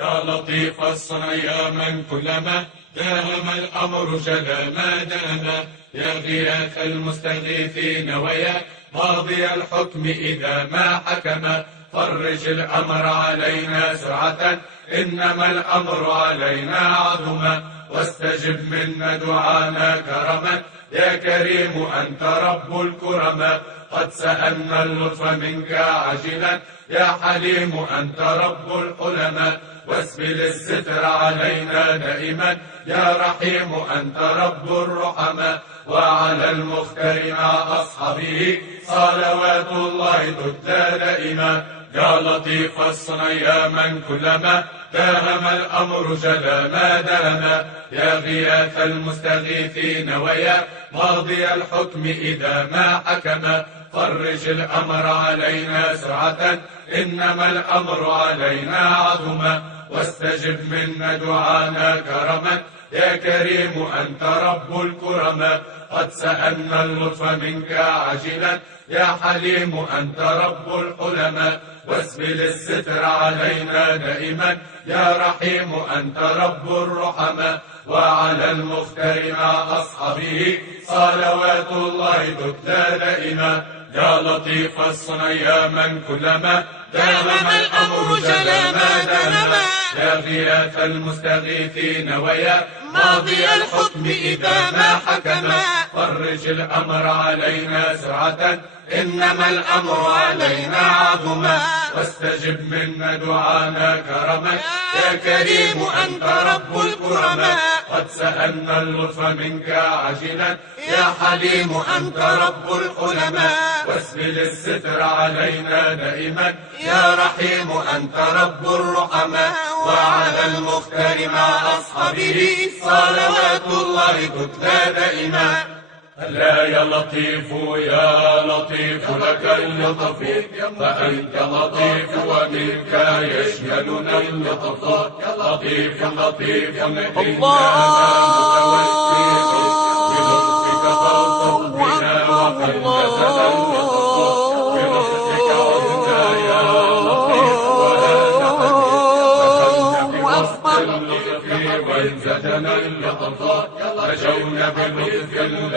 يا لطيف الصنع يا من كلما داهم الأمر جلا ما داما، يا غياث المستغيثين ويا قاضي الحكم إذا ما حكم، فرج الأمر علينا سرعة إنما الأمر علينا عظما، واستجب منا دعانا كرما يا كريم أنت رب الكرما، قد سألنا اللطف منك عاجلا يا حليم أنت رب الحلما، واسبل الستر علينا دائما يا رحيم أنت رب الرحمة، وعلى المختار مع أصحابه صلوات الله تتلى دائما. يا لطيف الصنع يا من كلما داهم الأمر جلا ما داما، يا غياث المستغيثين ويا قاضي الحكم إذا ما حكم، فرج الأمر علينا سرعة إنما الأمر علينا عظما، واستجب منا دعانا كرما يا كريم أنت رب الكرما، قد سألنا اللطف منك عاجلا يا حليم أنت رب الحلما، واسبل الستر علينا دائما يا رحيم أنت رب الرحمة، وعلى المختار مع أصحابه صلوات الله تتلى دائما. يا لطيف الصنع يا من كلما داهم الأمر جلا ما داما، يا غياث المستغيثين ويا ماضي الحكم إذا ما حكم، فرج الأمر علينا سرعة إنما الأمر علينا عظما، واستجب منا دعانا كرما يا كريم أنت رب الكرما، قد سألنا اللطف منك عاجلا يا حليم أنت رب الحلما، واسبل الستر علينا دائما يا رحيم أنت رب الرحمة، وعلى المختار مع أصحابه صلوات الله تتلى دائما. ألا يا لطيف يا لطيف لك اللطف، فأنت لطيف ومنك يشملنا اللطف، لطيف لطيف إننا متوسل بلطفك فالطف بنا وقد نزل اللطف، بلطفك عدنا يا لطيف ولا نحدث بوسط اللطف وانزجنا اللطف، نجونا بلطف الله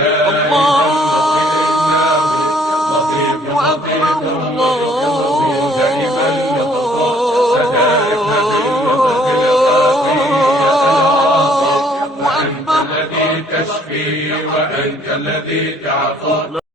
تشفي وأنت الذي تعفو.